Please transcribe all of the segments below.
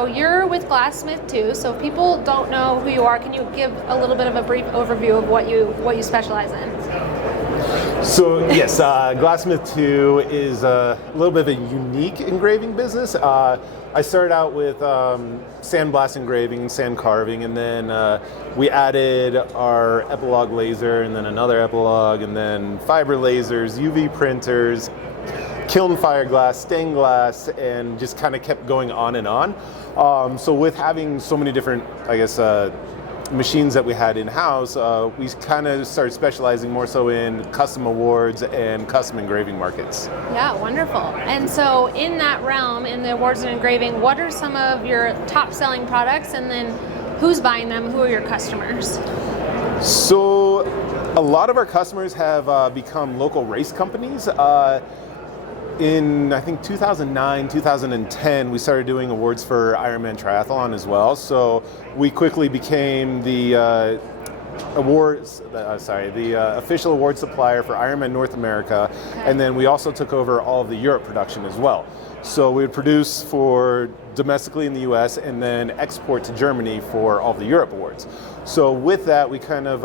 So you're with Glassmith2, so if people don't know who you are, can you give a little bit of a brief overview of what you specialize in? So yes, Glassmith2 is a little bit of a unique engraving business. I started out with sandblast engraving, sand carving, and then we added our epilogue laser, and then another epilogue, and then fiber lasers, UV printers, kiln fire glass, stained glass, and just kind of kept going on and on. So with having so many different, I guess, machines that we had in-house, we kind of started specializing more so in custom awards and custom engraving markets. Yeah, wonderful. And so in that realm, in the awards and engraving, what are some of your top selling products, and then who's buying them? Who are your customers? So a lot of our customers have become local race companies. In, I think, 2009, 2010, we started doing awards for Ironman Triathlon as well. So we quickly became the official award supplier for Ironman North America. Okay. And then we also took over all of the Europe production as well. So we would produce for domestically in the US and then export to Germany for all the Europe awards. So with that, we kind of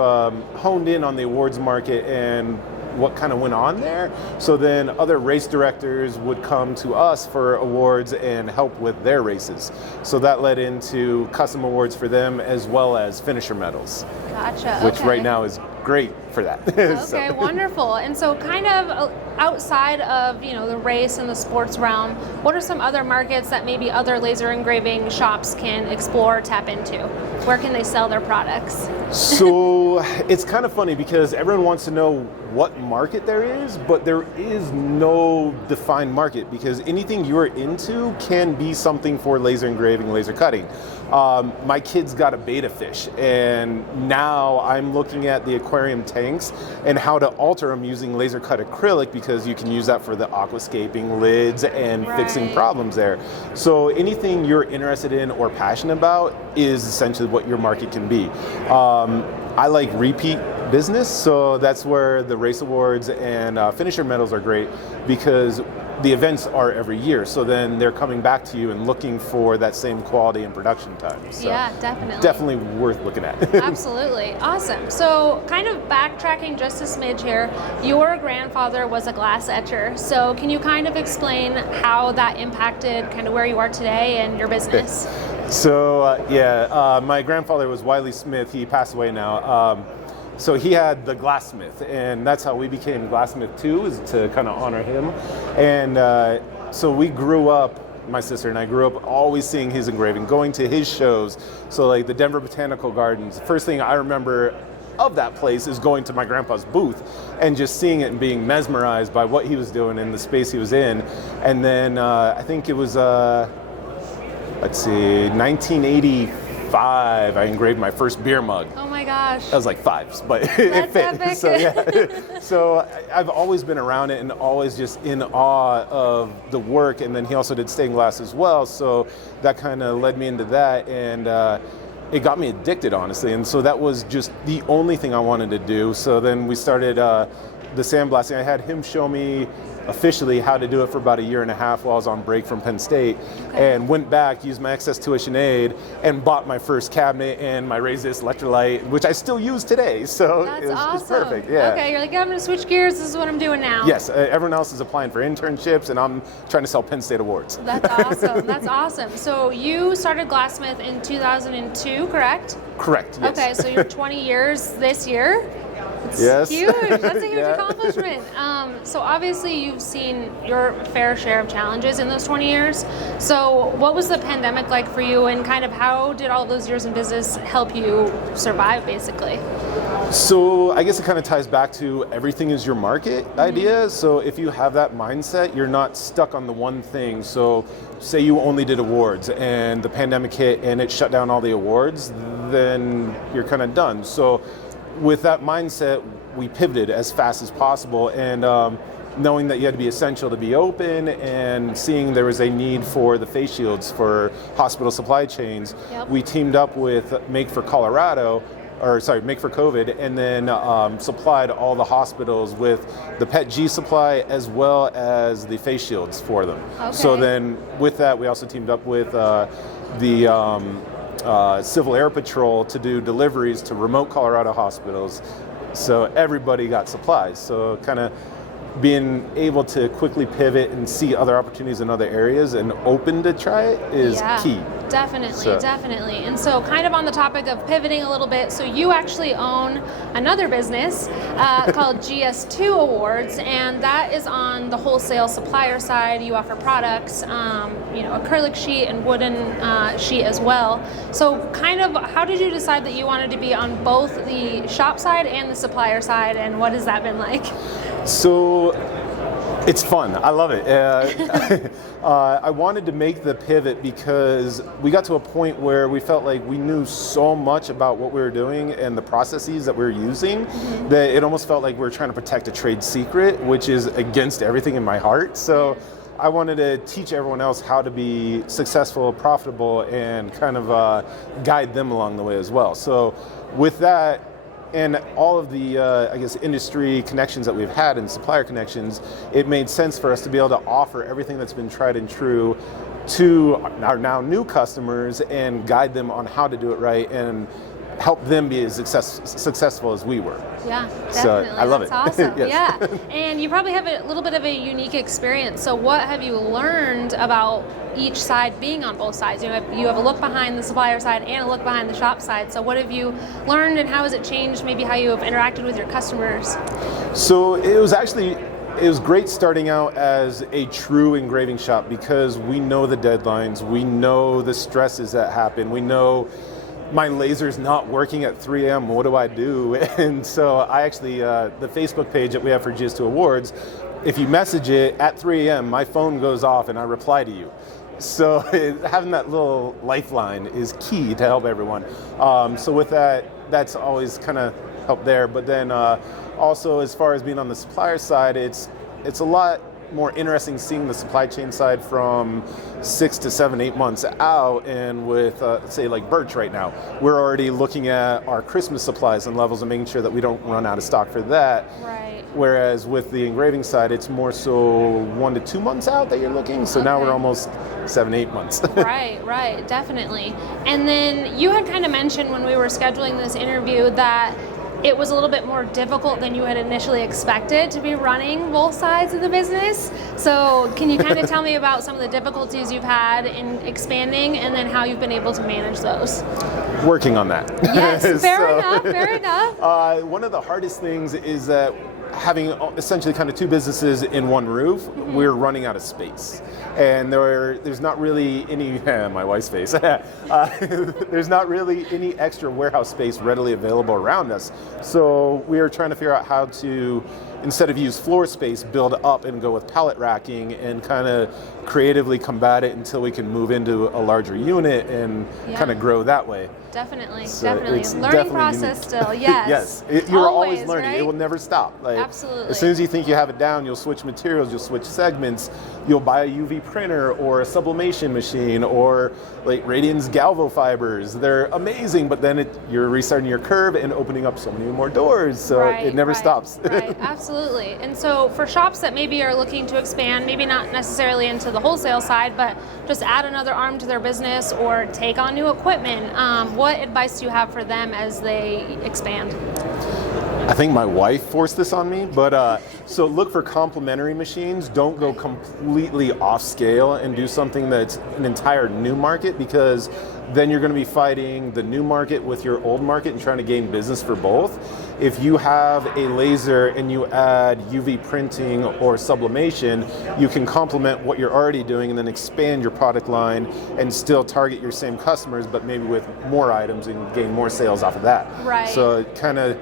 honed in on the awards market and what kind of went on there. So then other race directors would come to us for awards and help with their races. So that led into custom awards for them as well as finisher medals. Gotcha. Which okay. right now is great for that. Okay, wonderful. And so kind of outside of, the race and the sports realm, what are some other markets that maybe other laser engraving shops can explore, tap into? Where can they sell their products? So it's kind of funny because everyone wants to know what market there is, but there is no defined market because anything you're into can be something for laser engraving, laser cutting. My kids got a betta fish, and now I'm looking at the aquarium tanks and how to alter them using laser cut acrylic because you can use that for the aquascaping lids and fixing problems there. So anything you're interested in or passionate about is essentially what your market can be. I like repeat business, so that's where the race awards and finisher medals are great because the events are every year, so then they're coming back to you and looking for that same quality and production time. So yeah, definitely. Definitely worth looking at. Absolutely. Awesome. So kind of backtracking just a smidge here, your grandfather was a glass etcher, so can you kind of explain how that impacted kind of where you are today and your business? So my grandfather was Wiley Smith. He passed away now. So he had the Glassmith, and that's how we became Glassmith2, is to kind of honor him. And so we grew up, my sister and I grew up always seeing his engraving, going to his shows. So like the Denver Botanical Gardens, the first thing I remember of that place is going to my grandpa's booth and just seeing it and being mesmerized by what he was doing in the space he was in. And then I think it was, 1985, I engraved my first beer mug. Oh my gosh. I was like 5, but That's it fit. epic. So yeah. So I've always been around it and always just in awe of the work. And then he also did stained glass as well. So that kind of led me into that, and it got me addicted, honestly. And so that was just the only thing I wanted to do. So then we started the sandblasting. I had him show me officially how to do it for about 1.5 years while I was on break from Penn State, and went back, used my excess tuition aid, and bought my first cabinet and my Razor electrolyte, which I still use today. So that's it's awesome. Perfect. Yeah. Okay, you're like, I'm going to switch gears. This is what I'm doing now. Yes, everyone else is applying for internships, and I'm trying to sell Penn State awards. That's awesome. That's awesome. So you started Glassmith in 2002, correct? Correct. Yes. Okay, so you're 20 years this year. It's yes. huge. That's a huge accomplishment. So obviously you've seen your fair share of challenges in those 20 years. So what was the pandemic like for you, and kind of how did all those years in business help you survive, basically? So I guess it kind of ties back to everything is your market idea. So if you have that mindset, you're not stuck on the one thing. So say you only did awards and the pandemic hit and it shut down all the awards, then you're kind of done. So with that mindset, we pivoted as fast as possible, and knowing that you had to be essential to be open, and seeing there was a need for the face shields for hospital supply chains, we teamed up with Make for Colorado, make for COVID, and then supplied all the hospitals with the PET G supply as well as the face shields for them. Okay. So then with that, we also teamed up with the Civil Air Patrol to do deliveries to remote Colorado hospitals. So everybody got supplies. So kind of being able to quickly pivot and see other opportunities in other areas and open to try it is key. Definitely. And so kind of on the topic of pivoting a little bit, so you actually own another business called GS2 Awards, and that is on the wholesale supplier side. You offer products, acrylic sheet and wooden sheet as well. So kind of how did you decide that you wanted to be on both the shop side and the supplier side, and what has that been like? So it's fun. I love it. I wanted to make the pivot because we got to a point where we felt like we knew so much about what we were doing and the processes that we were using that it almost felt like we were trying to protect a trade secret, which is against everything in my heart. So I wanted to teach everyone else how to be successful, profitable, and kind of guide them along the way as well. So with that, and all of the, industry connections that we've had and supplier connections, it made sense for us to be able to offer everything that's been tried and true to our now new customers and guide them on how to do it right and help them be as successful as we were. Yeah, definitely. So I love it. Awesome. Yes. Yeah, and you probably have a little bit of a unique experience. So what have you learned about each side being on both sides? You have a look behind the supplier side and a look behind the shop side. So what have you learned, and how has it changed maybe how you have interacted with your customers? So it was great starting out as a true engraving shop because we know the deadlines, we know the stresses that happen, we know my laser's not working at 3 a.m. What do I do? And so I actually, the Facebook page that we have for GS2 Awards, if you message it at 3 a.m., my phone goes off and I reply to you. So having that little lifeline is key to help everyone. So with that, that's always kind of helped there. But then also as far as being on the supplier side, it's a lot more interesting seeing the supply chain side from 6 to 7, 8 months out. And with say like Birch right now, we're already looking at our Christmas supplies and levels and making sure that we don't run out of stock for that. Right. Whereas with the engraving side, it's more so 1 to 2 months out that you're looking. So now we're almost 7, 8 months. Right, definitely. And then you had kind of mentioned when we were scheduling this interview that it was a little bit more difficult than you had initially expected to be running both sides of the business. So can you kind of tell me about some of the difficulties you've had in expanding and then how you've been able to manage those? Working on that. Yes, fair enough. One of the hardest things is that having essentially kind of two businesses in one roof, we're running out of space. And there's not really any, my wife's face, there's not really any extra warehouse space readily available around us. So we are trying to figure out how to, instead of use floor space, build up and go with pallet racking and kind of creatively combat it until we can move into a larger unit and kind of grow that way. Definitely. So Learning process unique. Still, yes. Yes, you're always learning. Right? It will never stop. Absolutely. As soon as you think you have it down, you'll switch materials, you'll switch segments, you'll buy a UV printer or a sublimation machine or like Radian's Galvo fibers. They're amazing, but then you're restarting your curve and opening up so many more doors, so it never stops. Right, absolutely. And so for shops that maybe are looking to expand, maybe not necessarily into the wholesale side, but just add another arm to their business or take on new equipment, what advice do you have for them as they expand? I think my wife forced this on me, but so look for complementary machines. Don't go completely off scale and do something that's an entire new market, because then you're going to be fighting the new market with your old market and trying to gain business for both. If you have a laser and you add UV printing or sublimation, you can complement what you're already doing and then expand your product line and still target your same customers, but maybe with more items and gain more sales off of that. Right. So it kind of,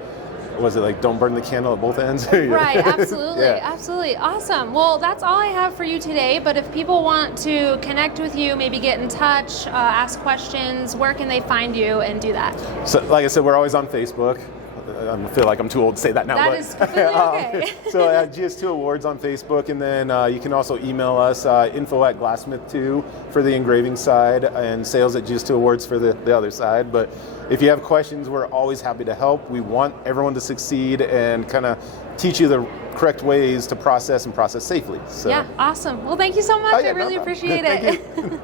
was it like don't burn the candle at both ends? Right, absolutely, absolutely. Awesome. Well, that's all I have for you today, but if people want to connect with you, maybe get in touch, ask questions, where can they find you and do that? So like I said, we're always on Facebook. I feel like I'm too old to say that now. That is completely okay. So GS2 Awards on Facebook, and then you can also email us info@Glassmith2 for the engraving side, and sales at GS2 Awards for the other side. But if you have questions, we're always happy to help. We want everyone to succeed and kind of teach you the correct ways to process and process safely. So. Yeah, awesome. Well, thank you so much. Oh, yeah, I really no problem. appreciate Thank it. you.